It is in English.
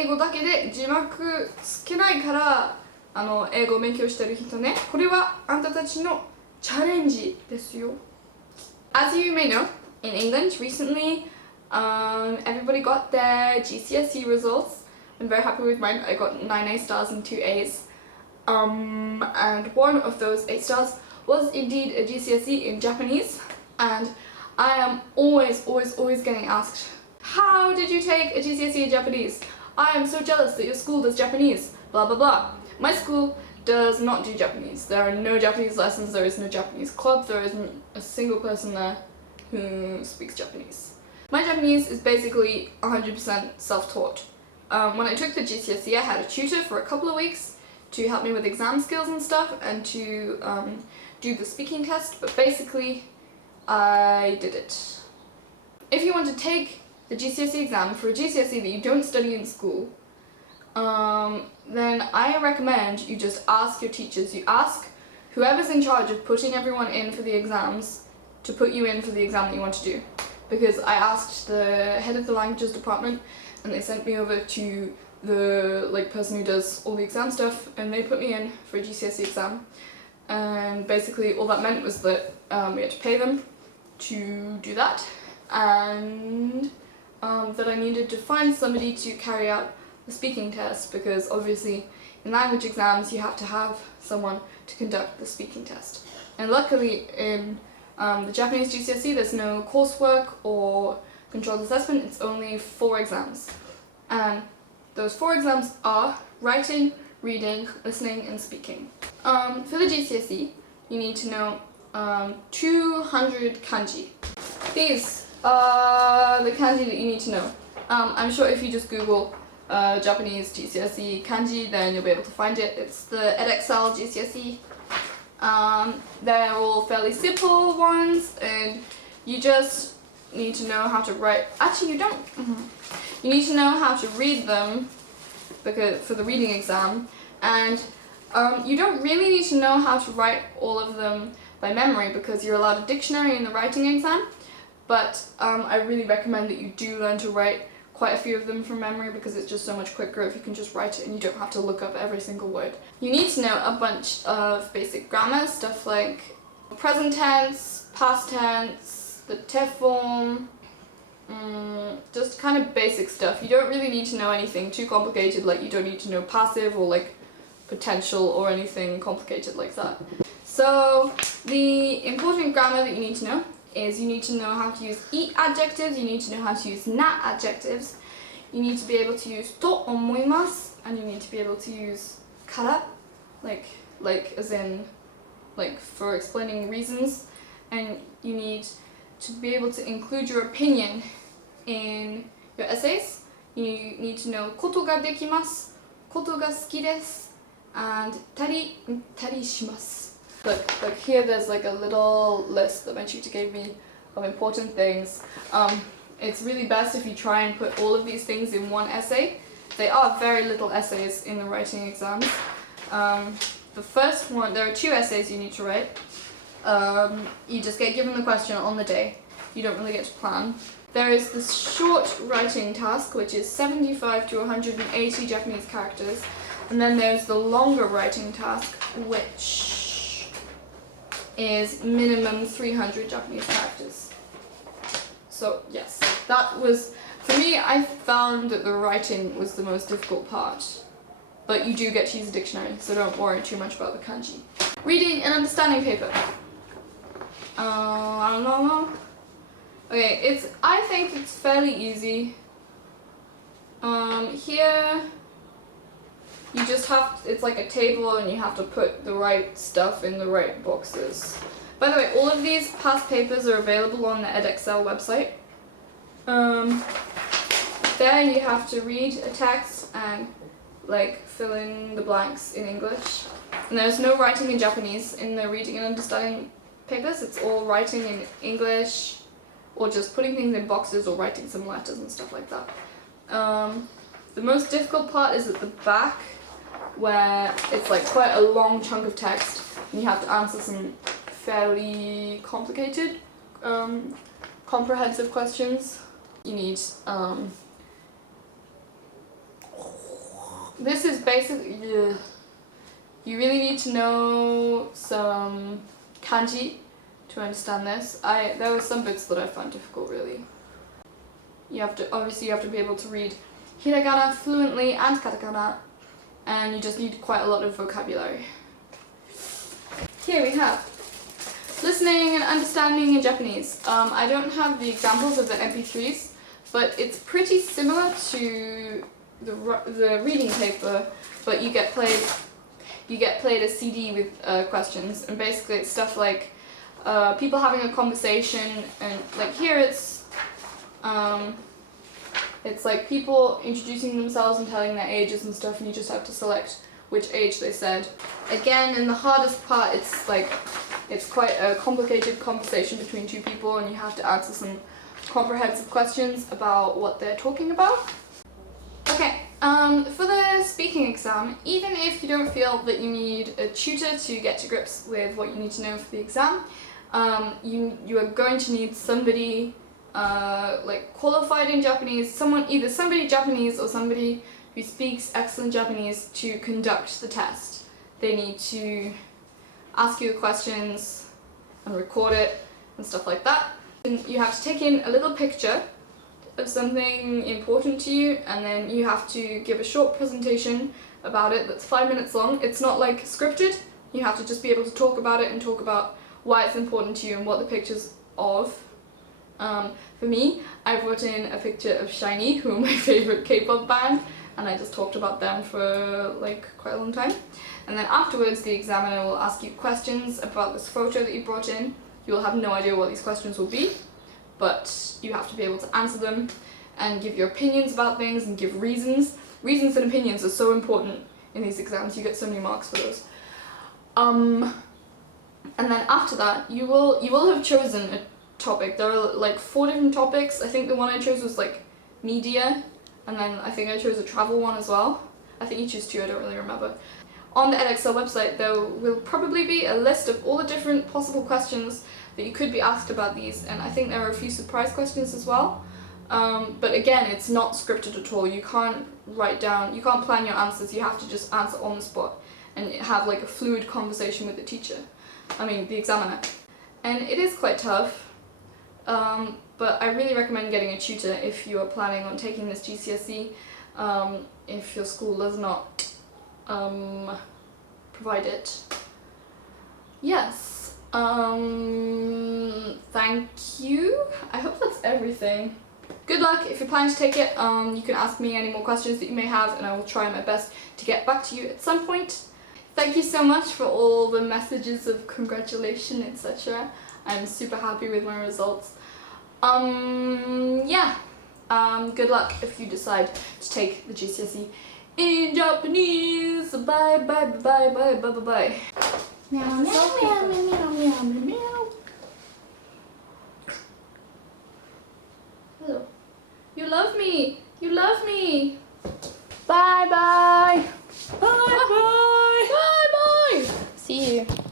英語だけで字幕つけないから英語を勉強してる人ね、これはあんたたちのチャレンジですよ。As you may know, in England recently, everybody got their GCSE results. I'm very happy with mine. I got 9 A stars and 2 A's. And one of those 8 stars was indeed a GCSE in Japanese. And I am always getting asked, how did you take a GCSE in Japanese? I am so jealous that your school does Japanese, blah blah blah. My school does not do Japanese. There are no Japanese lessons, there is no Japanese club, there isn't a single person there who speaks Japanese. My Japanese is basically 100% self-taught. When I took the GCSE, I had a tutor for a couple of weeks to help me with exam skills and stuff and to do the speaking test, but basically I did it. If you want to take the GCSE exam for a GCSE that you don't study in school, then I recommend you just ask your teachers. You ask whoever's in charge of putting everyone in for the exams to put you in for the exam that you want to do. Because I asked the head of the languages department and they sent me over to the person who does all the exam stuff, and they put me in for a GCSE exam. And basically all that meant was that we had to pay them to do that, and that I needed to find somebody to carry out the speaking test, because obviously in language exams you have to have someone to conduct the speaking test. And luckily in the Japanese GCSE there's no coursework or controlled assessment, it's only 4 exams. And those 4 exams are writing, reading, listening and speaking. For the GCSE you need to know 200 kanji. These are the kanji that you need to know. I'm sure if you just Google Japanese GCSE kanji, then you'll be able to find it. It's the edXL GCSE. They're all fairly simple ones, and you just need to know how to write. Actually, you don't. You need to know how to read them because for the reading exam, and you don't really need to know how to write all of them by memory because you're allowed a dictionary in the writing exam. But I really recommend that you do learn to write quite a few of them from memory because it's just so much quicker if you can just write it and you don't have to look up every single word. You need to know a bunch of basic grammar, stuff like present tense, past tense, the te form, just kind of basic stuff. You don't really need to know anything too complicated, like you don't need to know passive or like potential or anything complicated like that. So the important grammar that you need to know is you need to know how to use it adjectives, you need to know how to use na adjectives, you need to be able to use to omoimasu, and you need to be able to use kara, like as in like for explaining reasons, and you need to be able to include your opinion in your essays. You need to know koto ga dekimasu, koto ga suki desu, and tari shimasu. Look, here there's like a little list that my tutor gave me of important things. It's really best if you try and put all of these things in one essay. They are very little essays in the writing exams. The first one, there are 2 essays you need to write. You just get given the question on the day. You don't really get to plan. There is this short writing task, which is 75 to 180 Japanese characters. And then there's the longer writing task, which is minimum 300 Japanese characters. So yes, that was, for me, I found that the writing was the most difficult part. But you do get to use a dictionary, so don't worry too much about the kanji. Reading and understanding paper. I don't know. Okay, I think it's fairly easy. Here, you just have, it's like a table and you have to put the right stuff in the right boxes. By the way, all of these past papers are available on the edXL website. There you have to read a text and like fill in the blanks in English. And there's no writing in Japanese in the reading and understanding papers. It's all writing in English or just putting things in boxes or writing some letters and stuff like that. The most difficult part is at the back, where it's like quite a long chunk of text and you have to answer some fairly complicated, comprehensive questions. You need this is basically, you really need to know some kanji to understand this. There were some bits that I found difficult, really. You have to be able to read hiragana fluently and katakana, and you just need quite a lot of vocabulary. Here we have listening and understanding in Japanese. I don't have the examples of the MP3s, but it's pretty similar to the reading paper, but you get played a CD with questions, and basically it's stuff like people having a conversation, and like here it's like people introducing themselves and telling their ages and stuff, and you just have to select which age they said. Again, in the hardest part, it's quite a complicated conversation between two people, and you have to answer some comprehensive questions about what they're talking about. Okay, for the speaking exam, even if you don't feel that you need a tutor to get to grips with what you need to know for the exam, you are going to need somebody like qualified in Japanese, either somebody Japanese or somebody who speaks excellent Japanese to conduct the test. They need to ask you the questions and record it and stuff like that. And you have to take in a little picture of something important to you, and then you have to give a short presentation about it that's 5 minutes long. It's not like scripted. You have to just be able to talk about it and talk about why it's important to you and what the picture's of. For me, I brought in a picture of SHINee, who are my favourite K-pop band, and I just talked about them for like quite a long time. And then afterwards the examiner will ask you questions about this photo that you brought in. You will have no idea what these questions will be, but you have to be able to answer them and give your opinions about things and give reasons. Reasons and opinions are so important in these exams. You get so many marks for those. And then after that, you will have chosen a topic. There are like 4 different topics. I think the one I chose was like media, and then I think I chose a travel one as well. I think you choose 2, I don't really remember. On the edXL website there will probably be a list of all the different possible questions that you could be asked about these, and I think there are a few surprise questions as well. But again, it's not scripted at all. You can't plan your answers. You have to just answer on the spot and have like a fluid conversation with the teacher. The examiner. And it is quite tough, but I really recommend getting a tutor if you are planning on taking this GCSE, if your school does not provide it. Yes, thank you. I hope that's everything. Good luck if you're planning to take it. You can ask me any more questions that you may have, and I will try my best to get back to you at some point. Thank you so much for all the messages of congratulations, etc. I'm super happy with my results. Yeah. Good luck if you decide to take the GCSE in Japanese. Bye bye bye bye bye bye bye. Meow meow meow meow meow meow meow. Hello. You love me. You love me.